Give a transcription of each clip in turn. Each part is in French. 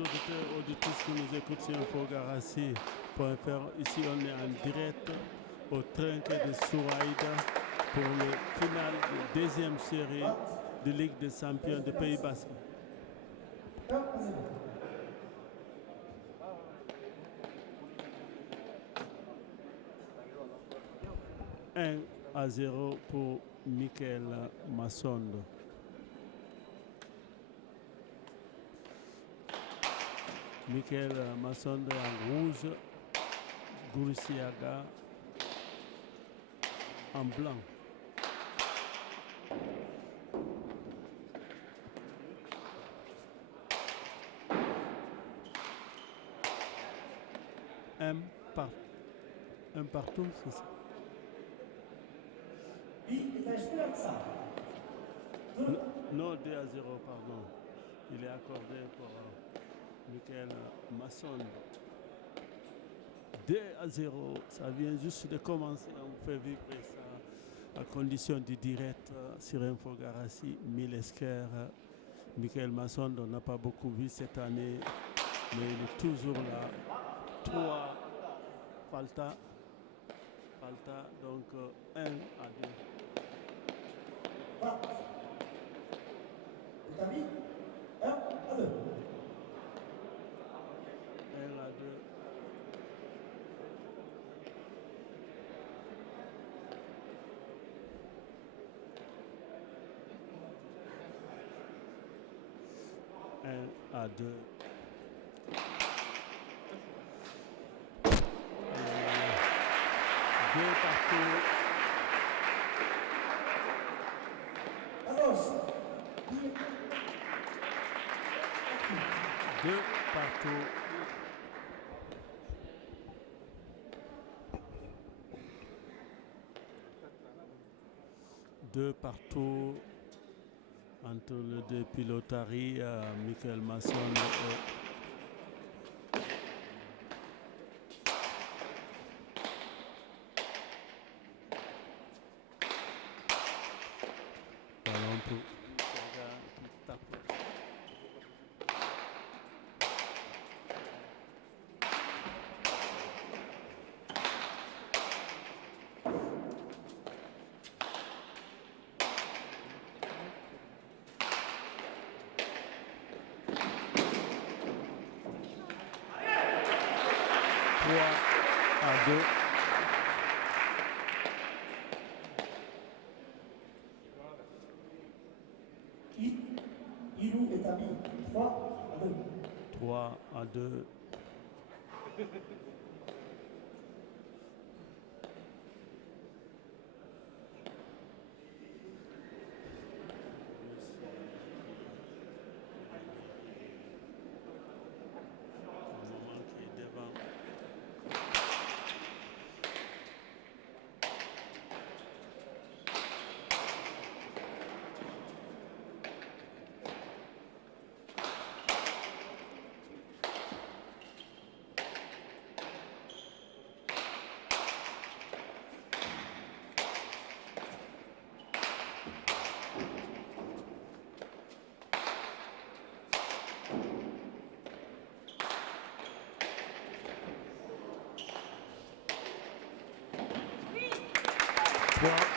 auditeurs, auditrices qui nous écoutent sur infogarassi.fr. Ici, on est en direct au Trinquet de Souraïda pour le final de deuxième série de Ligue des champions de Pays Basque. 1-0 pour Michael Massondo. Michael Massondo en rouge, Gouroussiaga en blanc. Un partout, c'est ça. Non, 2-0, pardon. Il est accordé pour Michael Massondo. 2-0, ça vient juste de commencer. On fait vivre ça à condition du direct sur Infogarassi. Milesker, Michael Massondo n'a pas beaucoup vu cette année, mais il est toujours là. 3 Falta, donc 1-2. Établi 1-2. 1-2. À 2. 2 partout. À gauche. 2 partout. Deux partout entre les deux pilotari, Michael Massondo et ballon pour qui tape. À 2. Ilou établi 3-2. 3-2.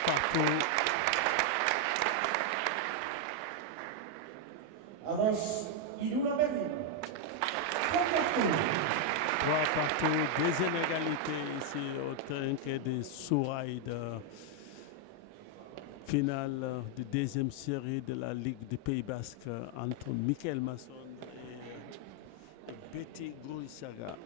Partout. Avance Ilou la Berline. 3 partout. Deuxième égalité ici au Trinquet de Souraïda. Finale de deuxième série de la Ligue du Pays Basque entre Michael Massondo et Betty Gouroussiaga.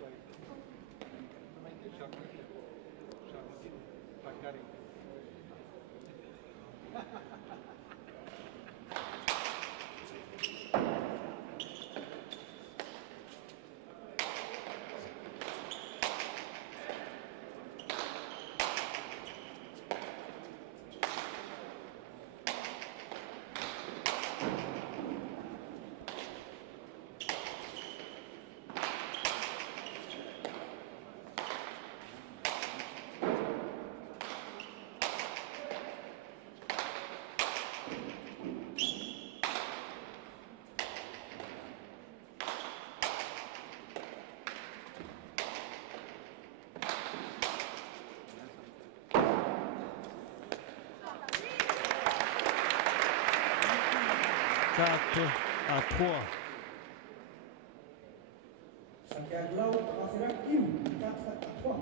4-3. Santiago Rafael Iu, 4-3.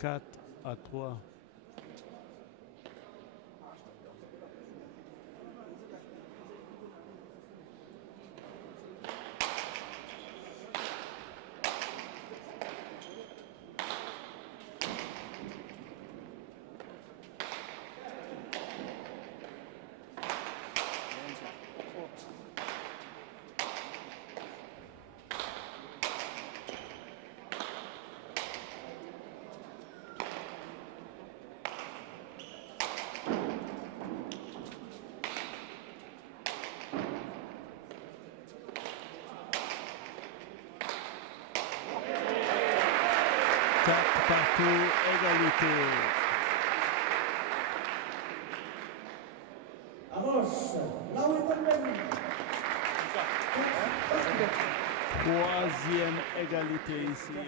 Quatre à 3. Partout, égalité. Avance, là où est le menu. Troisième égalité ici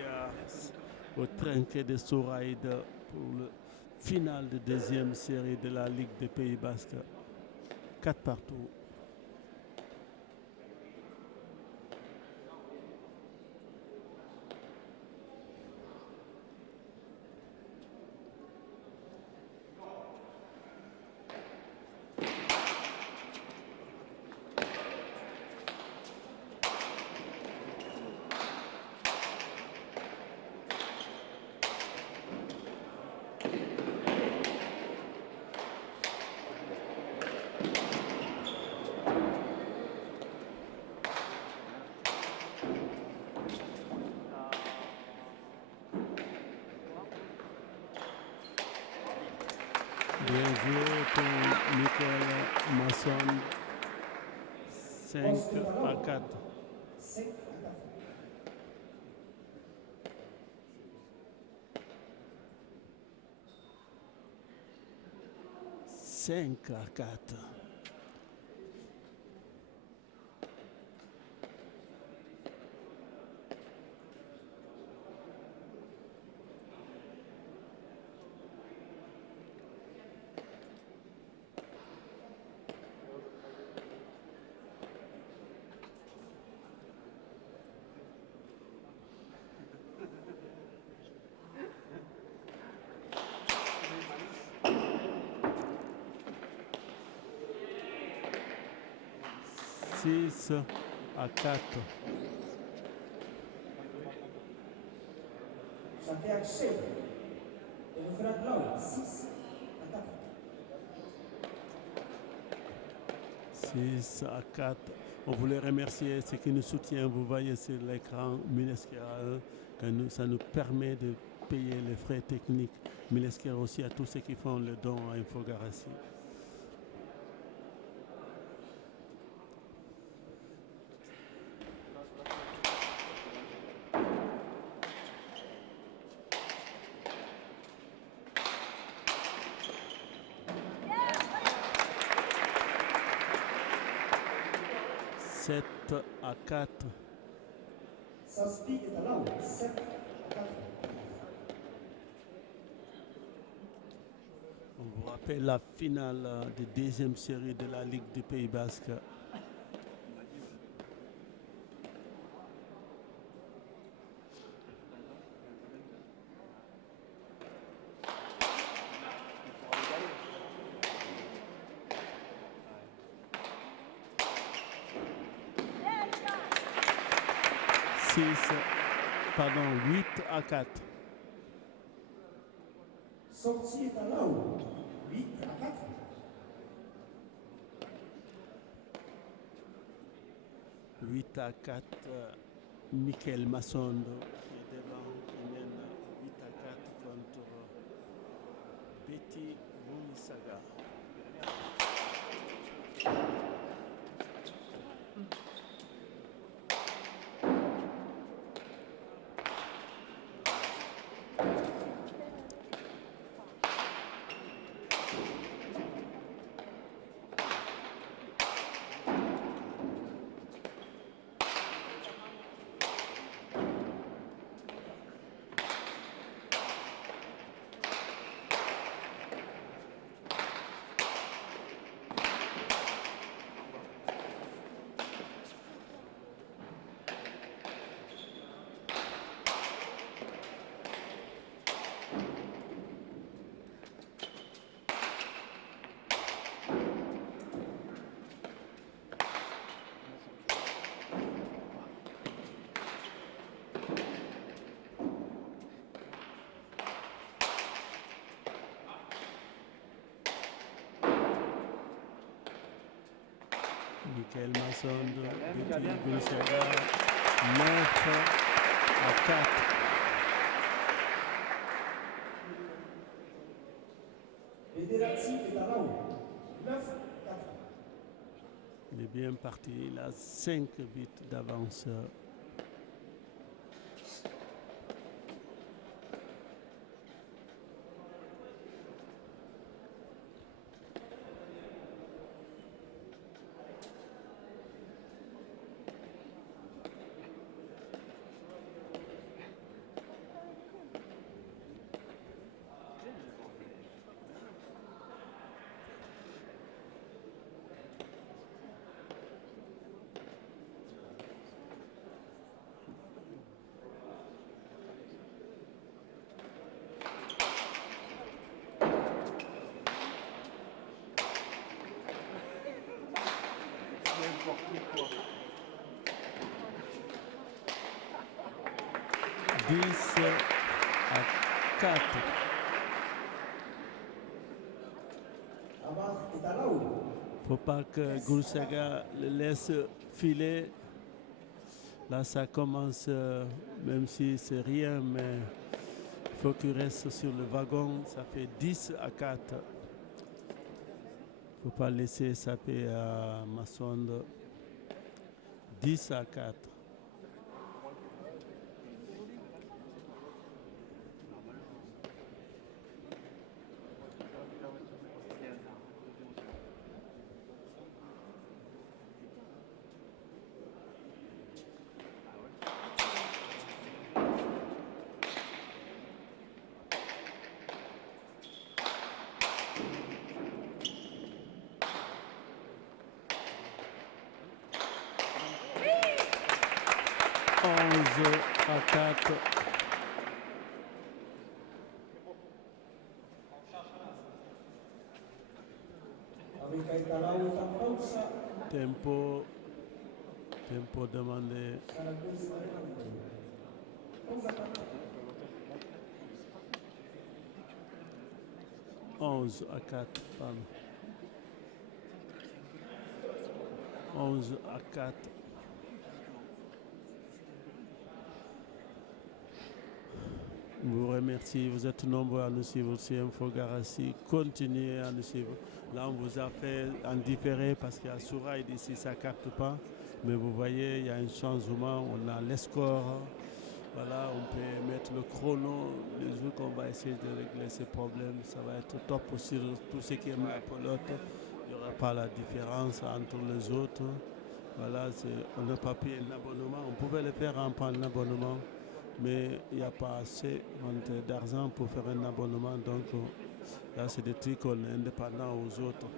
au Trinquet de Souraïd pour le final de deuxième série de la Ligue des Pays Basques. 4 partout. Bien joué pour Michael Masson. 5-4. 5-4. 5-4. Six à 4. Santiago C. Et le frère Blau, 6-4. 6 à 4. On voulait remercier ceux qui nous soutiennent. Vous voyez sur l'écran Milesquer que ça nous permet de payer les frais techniques. Milesquer aussi à tous ceux qui font le don à Infogarassi. Sept à 4. Saspi est à l'eau, 7-4. On vous rappelle la finale de deuxième série de la Ligue du Pays Basque. Pardon, 8 à 4. Sortie est à l'eau, 8-4. 8 à 4. Michael Massondo qui est devant, qui mène 8 à 4 contre Betty Boumissaga. Michael Masson, Betty Gouroussiaga, 9-4. Bederatsi est à Lao. 9-4. Il est bien parti, il a 5 buts d'avance. -4. Amar est à Lao. Faut pas que Gouroussiaga le laisse filer. Là, ça commence, même si c'est rien, mais il faut qu'il reste sur le wagon. Ça fait 10-4. Faut pas laisser saper à Masson. 10-4. À 4. Avec Aïtala ou Tampausa. Tempo demandé. 11-4. Pardon. 11-4. Je vous remercie. Vous êtes nombreux à nous suivre sur Infogarassi. Continuez à nous suivre. Là, on vous a fait en différé parce qu'il y a Souraïd ici, ça ne capte pas. Mais vous voyez, il y a un changement. On a les scores. Voilà, on peut mettre le chrono. Les jours qu'on va essayer de régler ces problèmes, ça va être top aussi pour ceux qui aiment la pelote. Il n'y aura pas la différence entre les autres. Voilà, on n'a pas payé un abonnement. On pouvait le faire en prendre un abonnement, mais il n'y a pas assez d'argent pour faire un abonnement. Donc là, c'est des trucs qu'on est indépendant aux autres.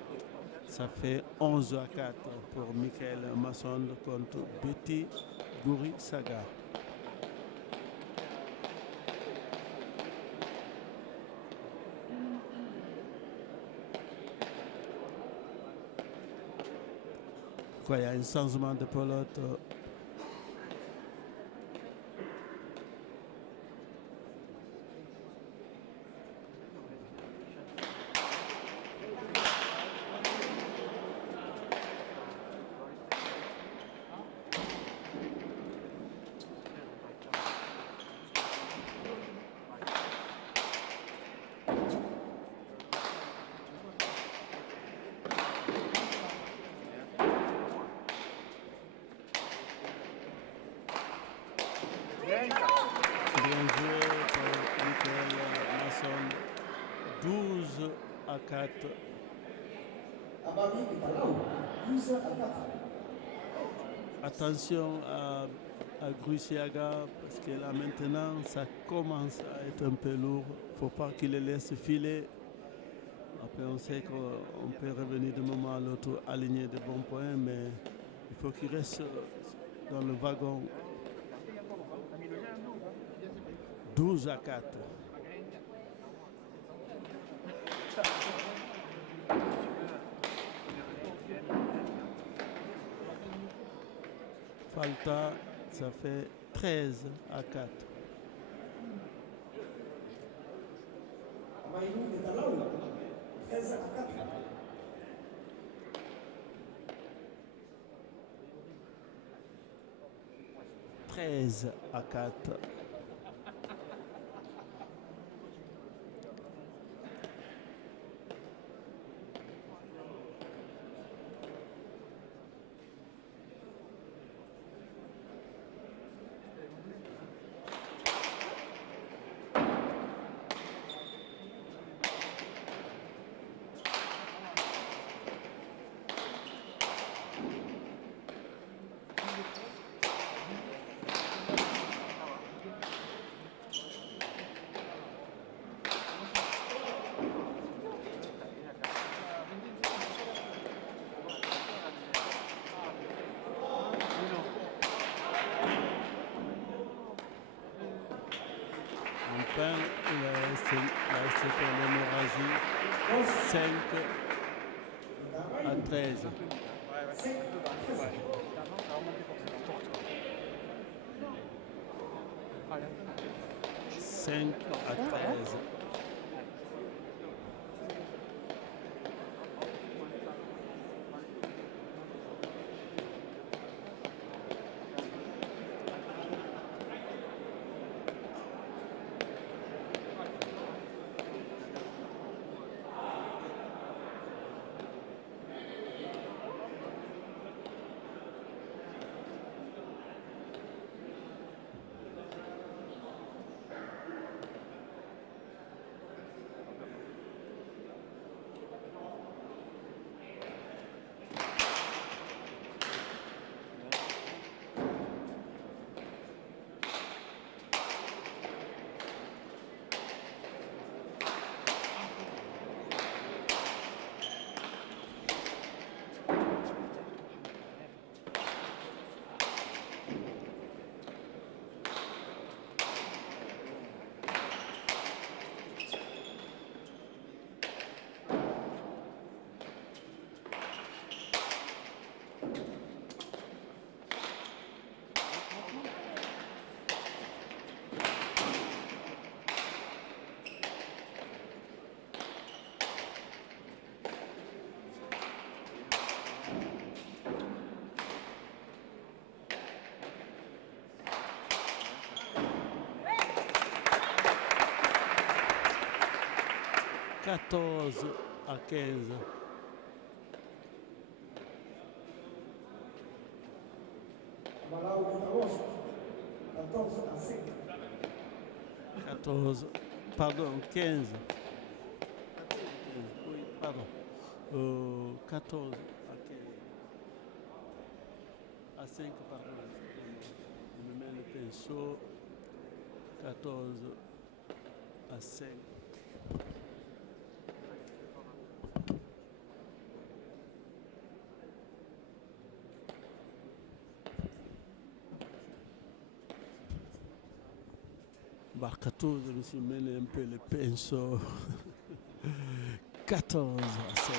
Ça fait 11-4 pour Michael Masson contre Betty Gouroussiaga. Quoi, il y a un changement de pelote. Bien joué pour Michael Masson. 12-4. Abami est à Lao. 12-4. Attention à Gouroussiaga parce que là maintenant ça commence à être un peu lourd. Il ne faut pas qu'il le laisse filer. Après on sait qu'on peut revenir de moment à l'autre aligner de bons points, mais il faut qu'il reste dans le wagon. 12-4. Falta, ça fait 13-4. Maïnou est à Lao. 13-4. 13-4. Enfin, il reste pour l'hémorragie 5-13. 5-13. « 14-15. Malawi Agosto, 14-5. 14, pardon, 15. Oui, pardon. 14 à 15. À 5, pardon. Je me mets le pinceau. 14 à 5. Bah, 14, je me suis mêlé un peu le pinceau. 14 à 5.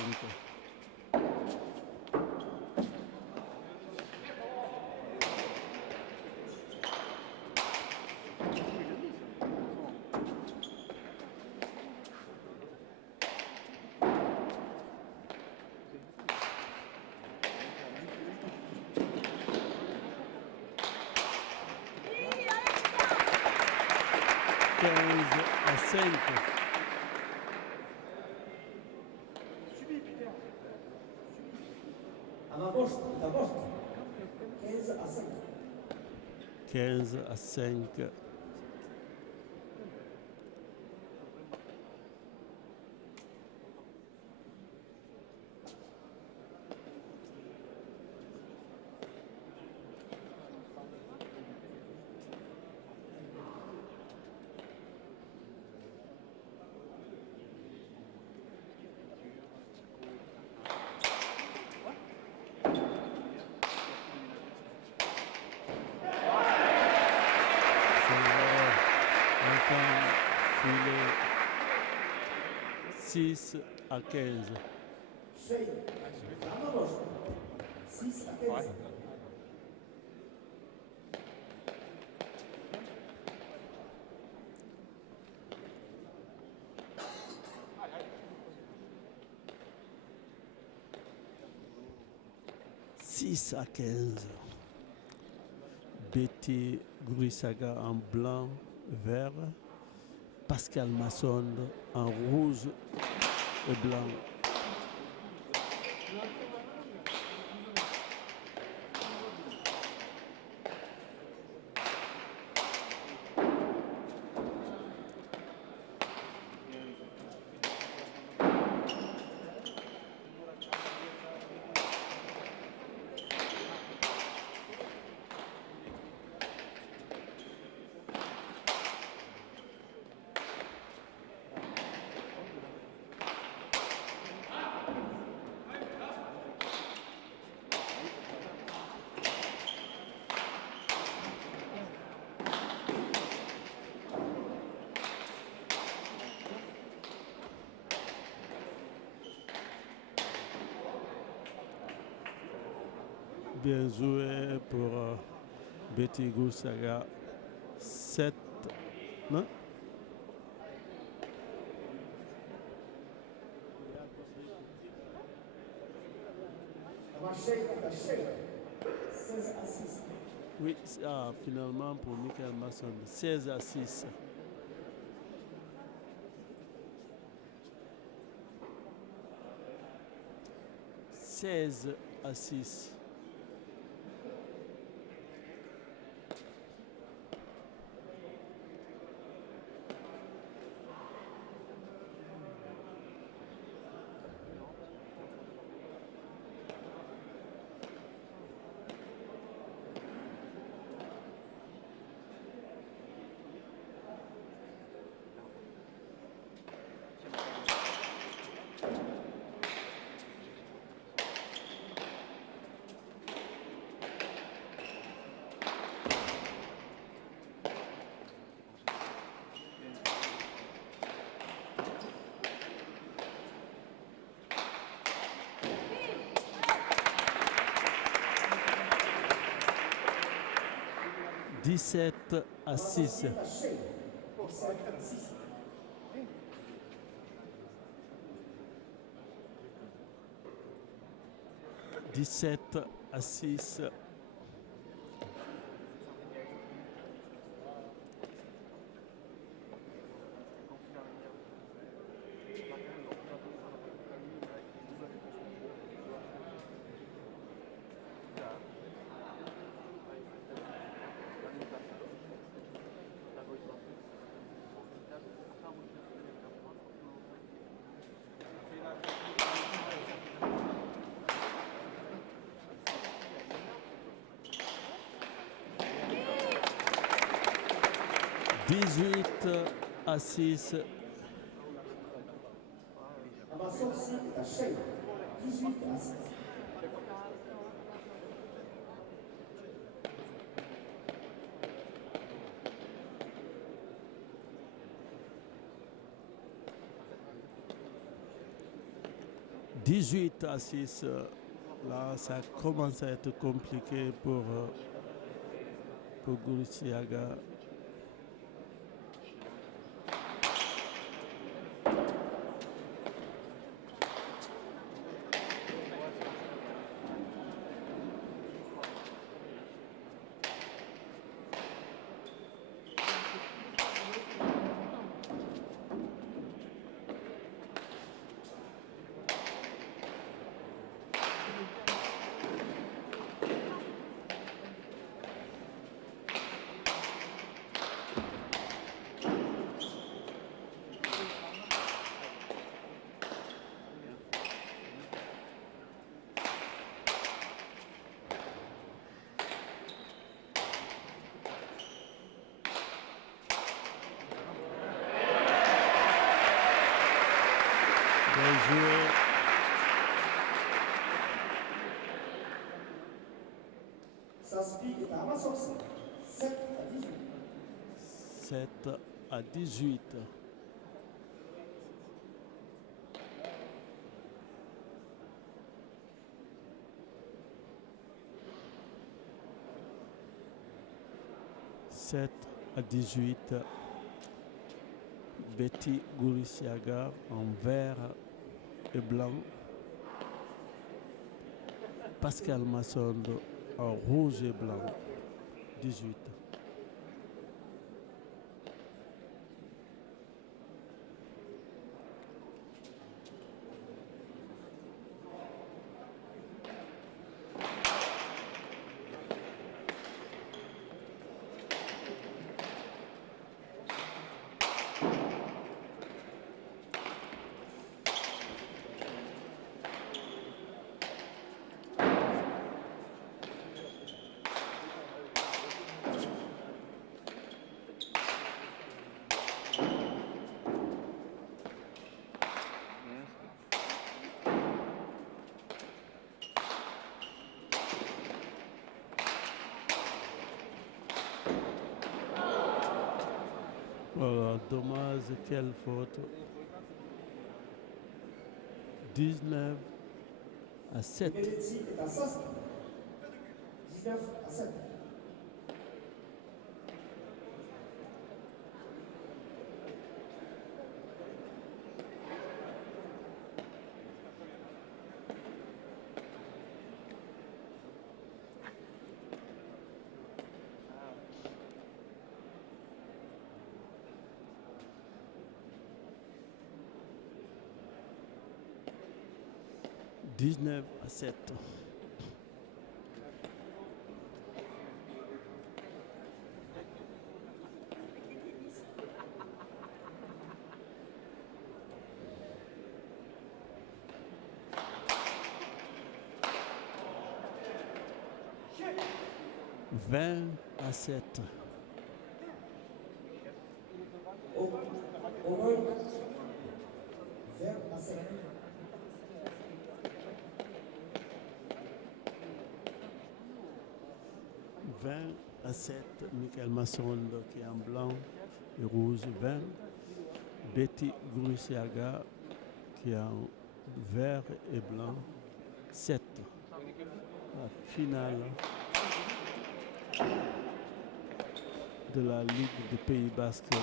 À 5. Agosto, 15-5. 15-5. Filet 6 à 15. 6, Agosto, 6-15. 6 à 15. Betty Gurisaga en blanc, vert. Pascal Massonde en rouge et blanc. Bien joué pour Betty Gurisaga. 7. Non? Marché à 16 à 6. Oui, finalement pour Michael Masson, 16 à 6. « 16 à 6. « 17 à 6. » 17 à 6. « 18 à 6. » La sortie est à Chey. 18 à 6. « 18 à 6. » Là, ça commence à être compliqué pour Gurisaga. Bien joué. Saspi est à Massorsi. 7 à 18. 7 à 18. À 18, Betty Gurisaga en vert et blanc, Pascal Massonde en rouge et blanc. 18. Voilà, dommage, quelle faute. 19 à 7. Benedetti est à Saski. 19 à 7. Dix-neuf à 7. Vingt à 7. Over. 20 à 7. À 7, Michael Massonde qui est en blanc et rouge 20. Betty Grusiaga qui est en vert et blanc 7. La finale de la Ligue du Pays Basque,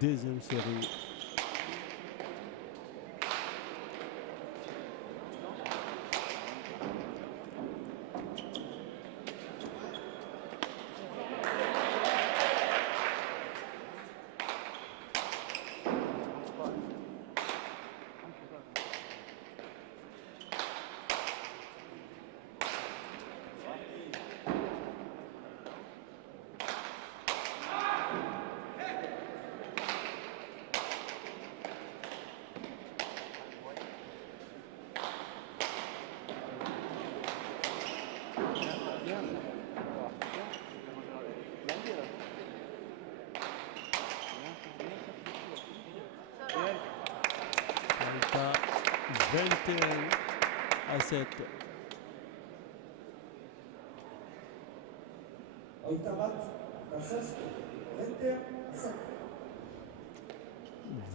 deuxième série. Résultat 21 à 7. Oitabat à Saski. 21 à 7.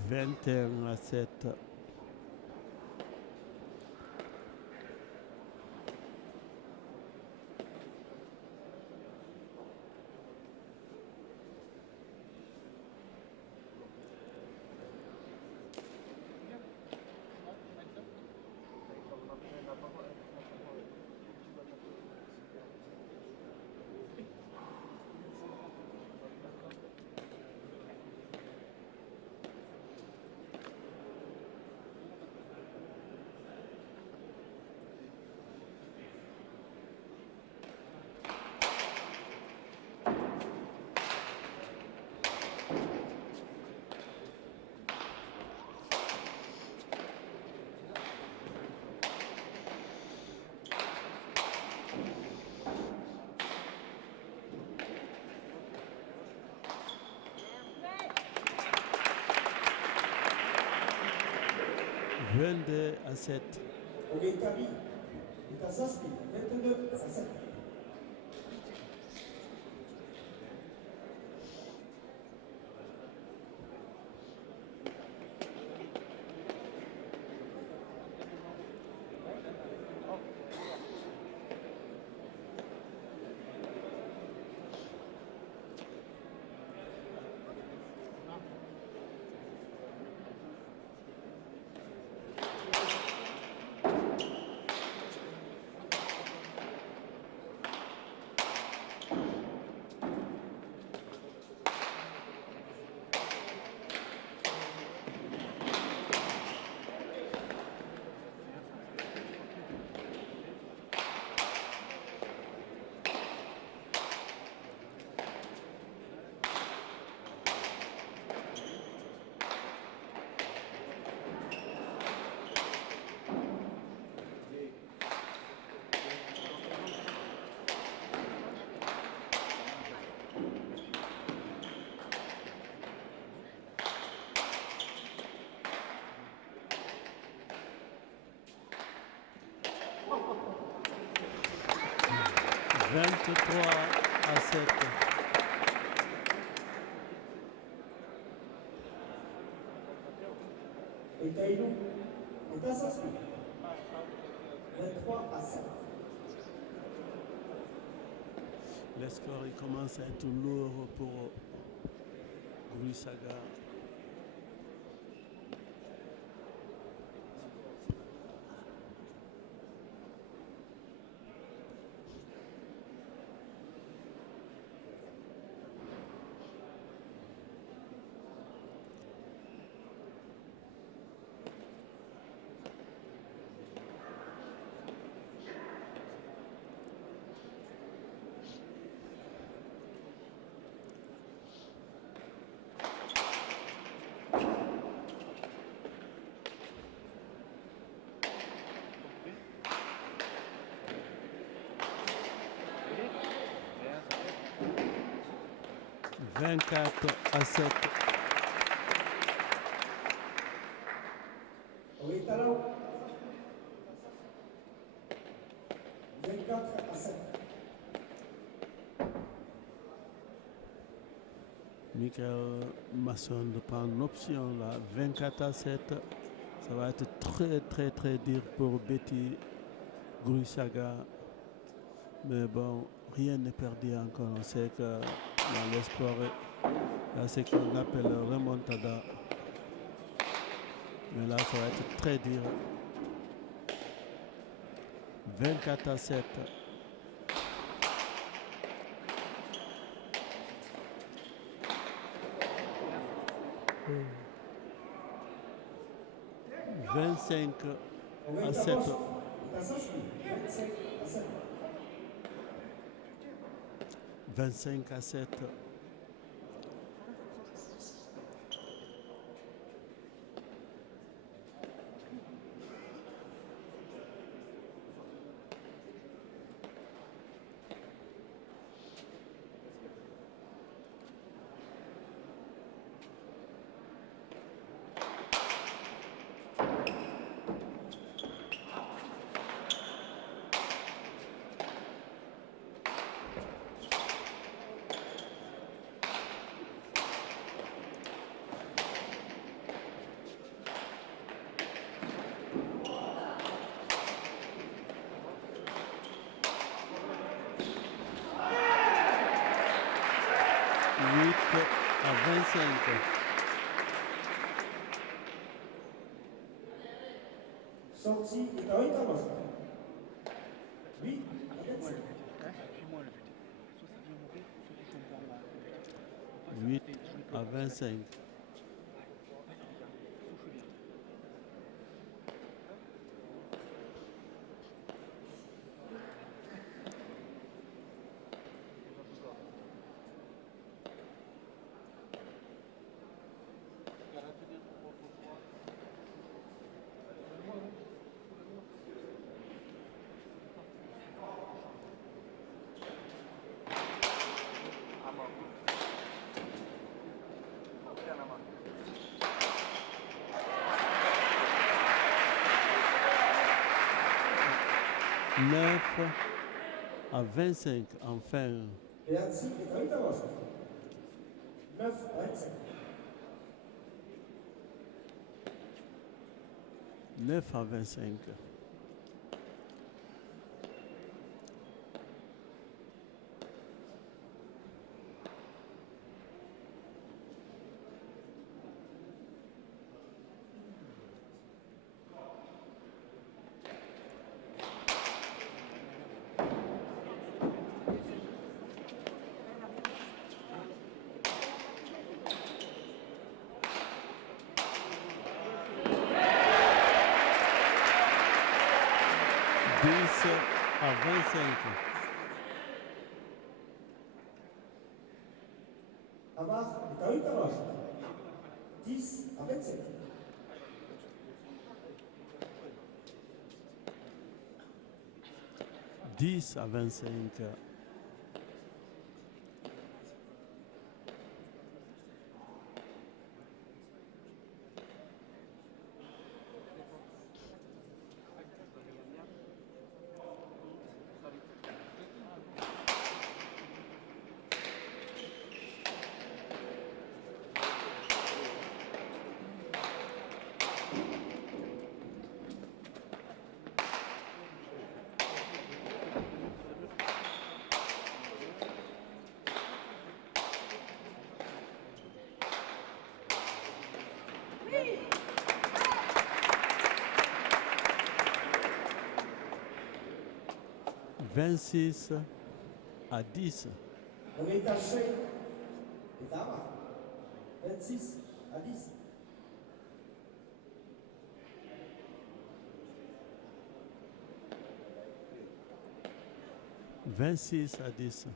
21 à 7. Vingt-deux à 7. Ogekabi est à Saski. 22 à 7. 23 à 7. Et Taïlou est assassiné. 23 à 7. Le score il commence à être lourd pour Gurusaga. « 24 à 7. Oui, Talao. 24 à 7. Michael Masson prend une option là, 24 à 7. Ça va être très très très dur pour Betty Gurusaga. Mais bon, rien n'est perdu encore. On sait que dans l'espoir, là c'est ce qu'on appelle remontada. Mais là, ça va être très dur. 24 à 7. « 25 à 7. » 25 à 7. À 25. Sortie et à 8 à 9. Oui, à 25. 8 à 25. « 9 à 25, enfin. Et ainsi est à 8 à 9. 9 à 25. 9 à 25. À 25. Abbas est à 8 à 9. 10 à 27. 10 à 25. 26 à 10. Oita Shea. Itama. 26 à 10. 26 à 10.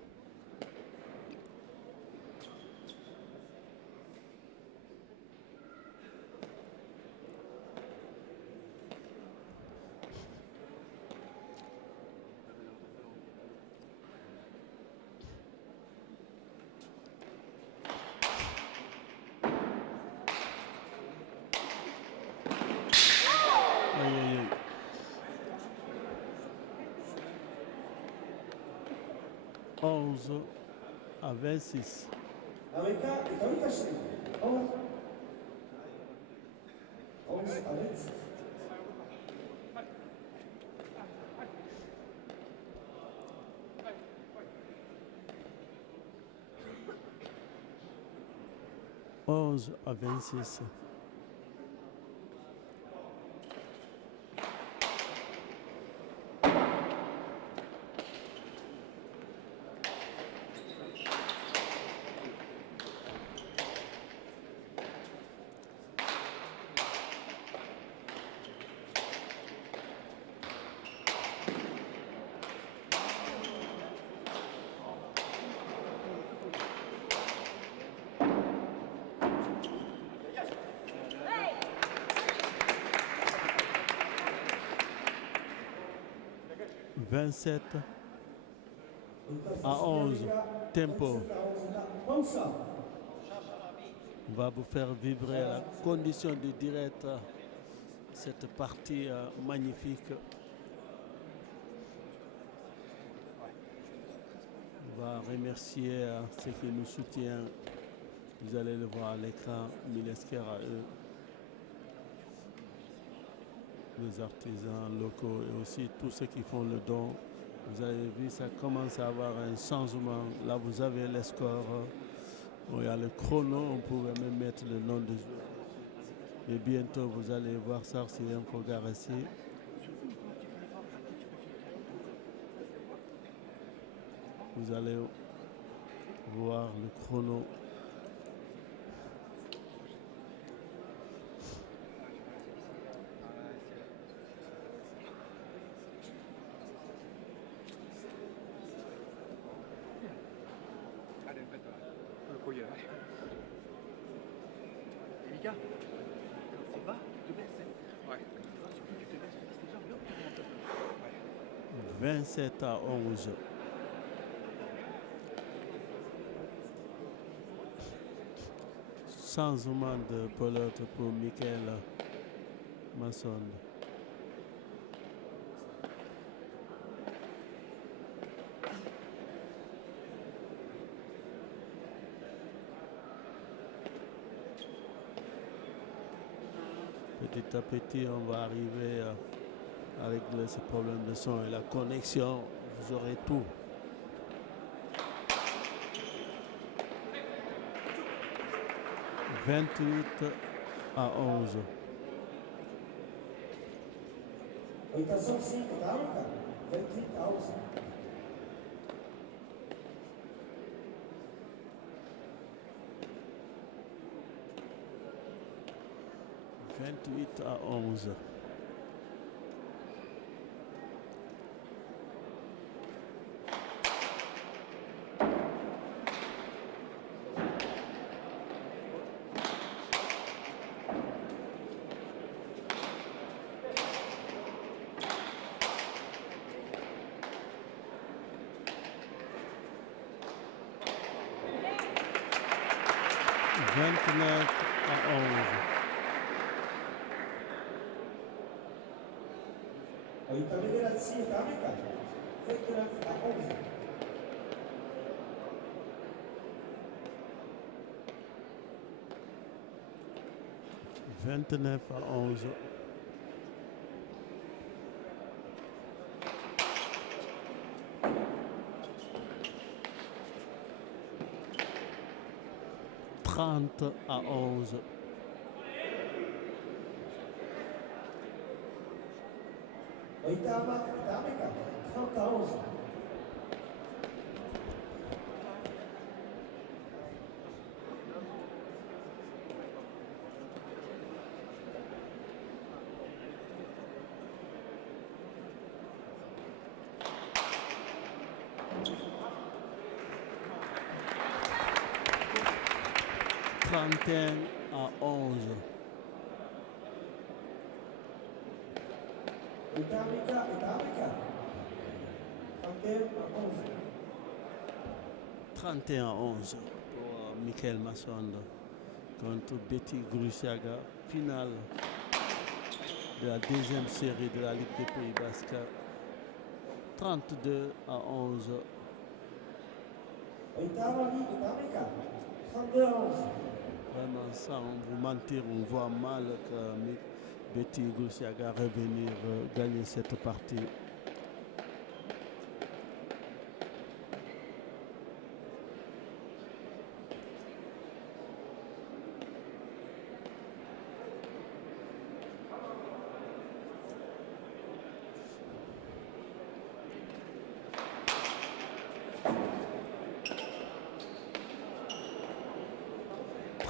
Aïe, aïe, aïe. Onze à 26. Oita Shea. 11 à 26. Onze à 26. Vingt-sept à 11. Tempo va vous faire vibrer à la condition du direct cette partie magnifique. On va remercier ceux qui nous soutiennent. Vous allez le voir à l'écran, Milesquer à eux, les artisans locaux et aussi tous ceux qui font le don. Vous avez vu, ça commence à avoir un changement. Là, vous avez les scores. Il y a le chrono, on pouvait même mettre le nom du joueur. Et bientôt, vous allez voir ça sur Infogarassi. Vous allez voir le chrono. Erika, c'est bas, tu te baisses. Ouais. Tu te baisses, déjà, 27 à 11. Changement de pelote pour Michael Masson. Petit à petit, on va arriver à régler ce problème de son et la connexion. Vous aurez tout. « 28 à 11. Oitação 5, tá, Oita? 28 à 11. « 28 à 11. « 29 à 11. Oita Liberazzi, tá, Oita? 29 à 11. « 29 à 11. » 30 à 11. Oitava, tá, Oita? 30 à 11. 31 à 11. Itamika. 31 à 11 pour Michael Massondo contre Betty Grusiaga, finale de la deuxième série de la Ligue des Pays Basques. 32 à 11. Itamika. 32 à 11. Vraiment, sans vous mentir, on voit mal que Betty Grusiaga revenir gagner cette partie.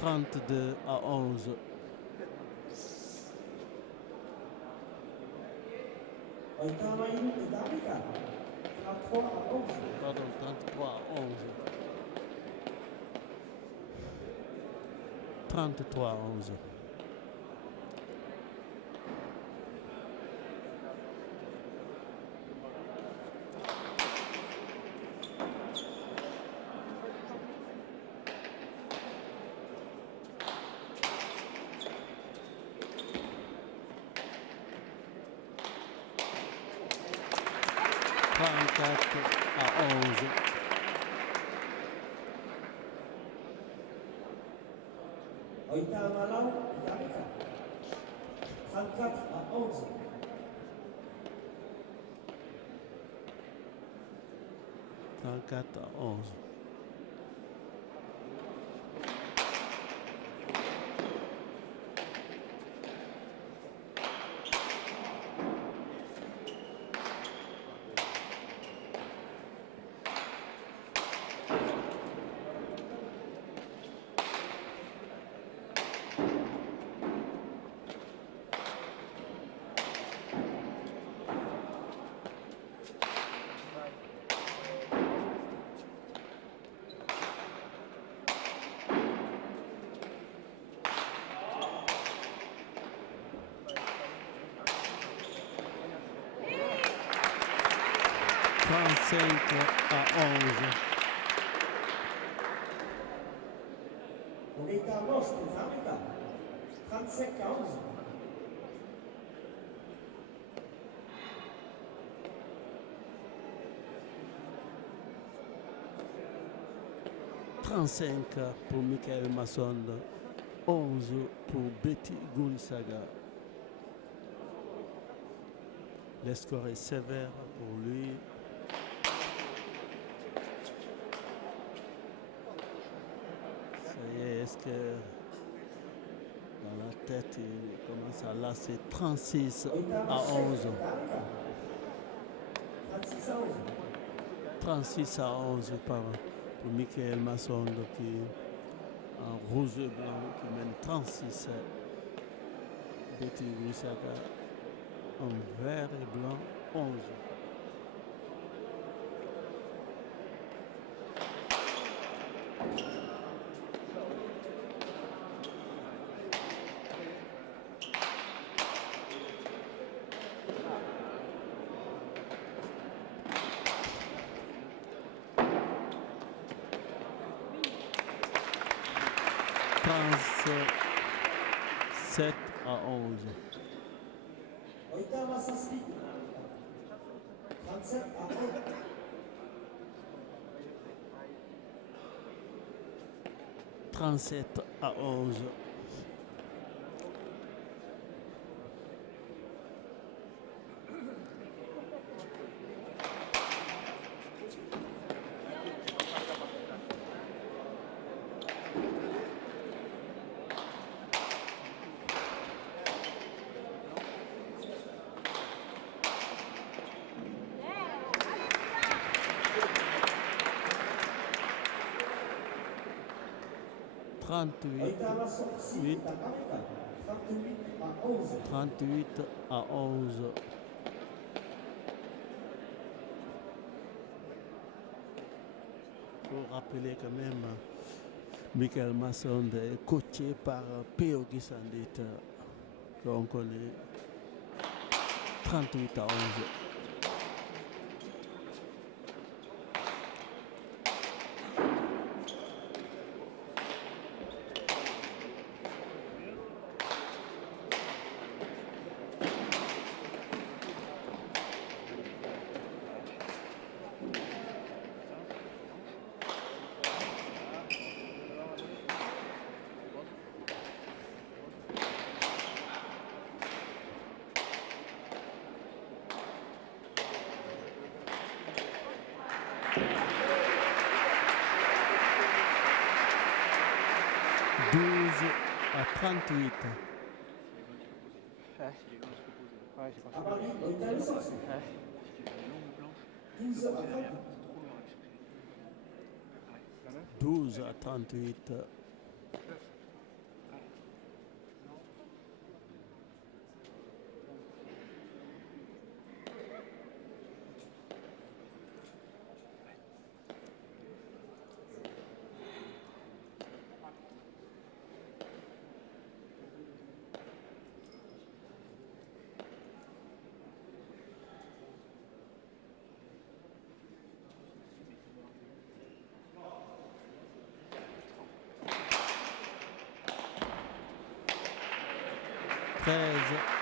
« 32 à 11. Itamika. 33 à 11. Pardon, 33 à 11. 33 à 11. À 11. Itamika. 34 à 11. 34 à 11. À 11. On est à Most, Itamika. 35 à 11. 35 pour Michael Massondo, 11 pour Betty Grusiaga. Le score est sévère pour lui. Ça y est, est-ce que dans la tête il commence à lasser? 36 à 11. 36 à 11. 36 à 11 pour Michael Massondo qui en rouge et blanc qui mène 36. Betty Grusiaga en vert et blanc 11. Sept à 11. Oitava Sassi. 37 à 11. 37 à 11. Oitava Sassi. 38 à 11. Pour rappeler quand même Michael Masson est coaché par P.O. Gisandit, qu'on connaît 38-11. À 38. C'est les gants qui se posent. Ouais, j'ai pas À fait. Paris, on est à l'essence. Si tu fais une longue planche, 12 à 30. c'est trop loin à aller chercher. 12 à 38.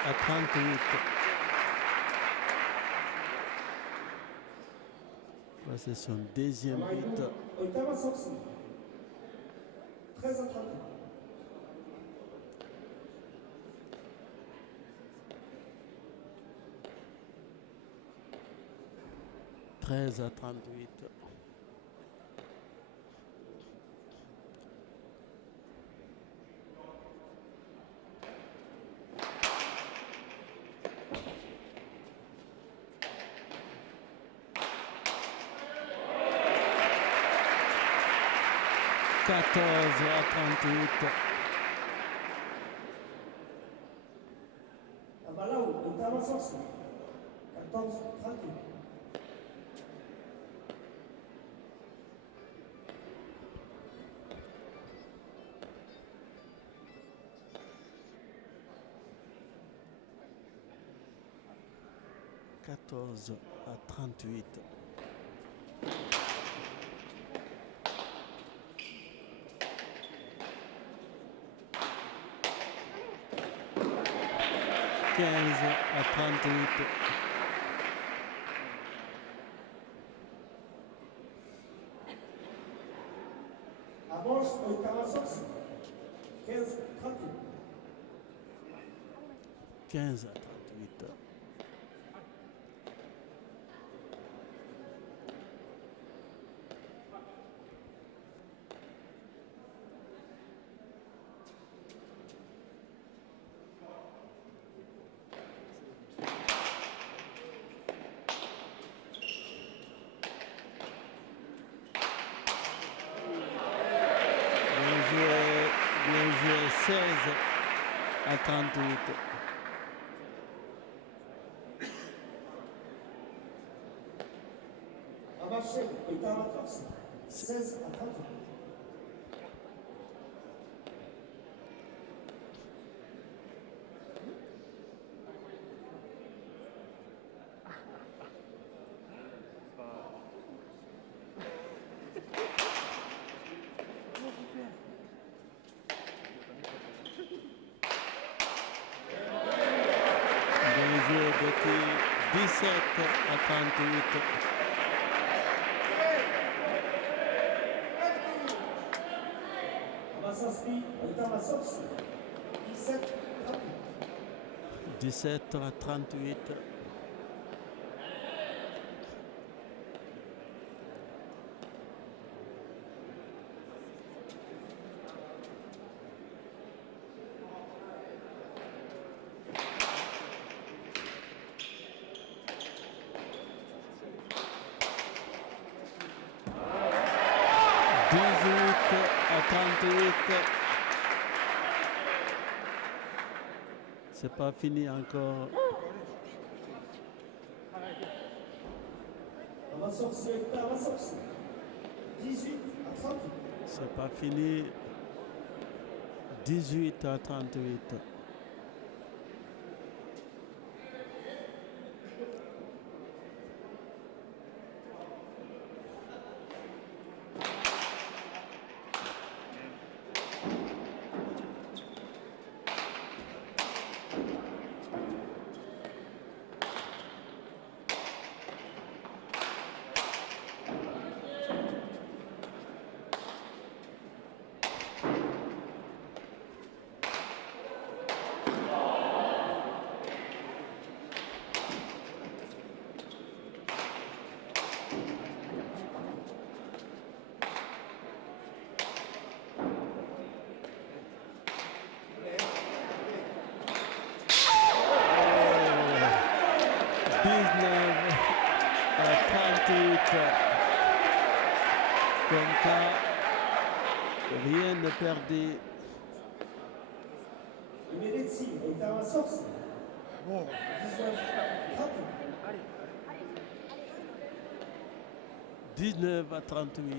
À 38. C'est son deuxième but. Oitava sortie. 13 à 30. À 38. À 38. À Balaou, oitava sortie. 14 à 38. À 38. À 38. À Borges, oitava sortie. 15 à 38. 15 à 38. Bien joué 16 à 38. À Marseille, oitava sortie. 16 à 38. Bien joué depuis 17 à 38. À Massaspi, oitava sortie. 17 à 38. 17 à 38. À 38. C'est pas fini encore. À Massaspi, oitava sortie. 18 à 38. C'est pas fini. 18-38. Comme ça, rien ne perdait. Imeretsi oitava sortie. Bon. 19-38.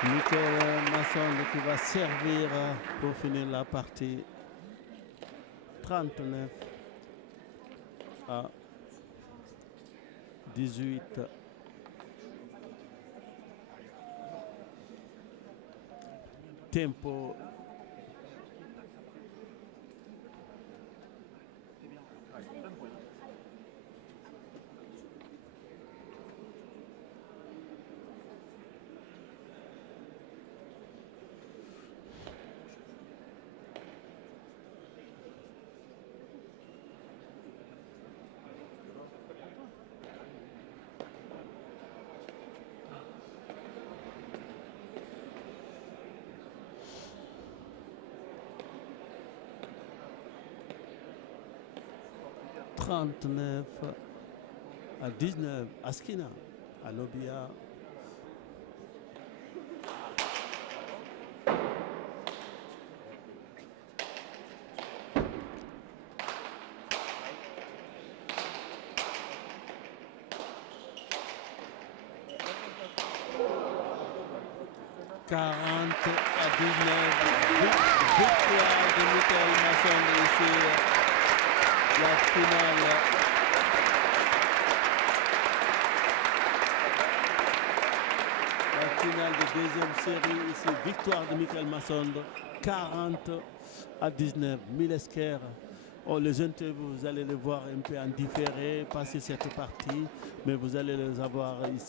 Michael Masson qui va servir pour finir la partie. 39 à 18. Tempo. À 19, Askina, à Lobia. À 19, victoire de Michael Masson ici, la finale. Finale de deuxième série ici, victoire de Michael Masson, 40-19. Milesker, les interviews, vous allez les voir un peu en différé, passer cette partie, mais vous allez les avoir ici.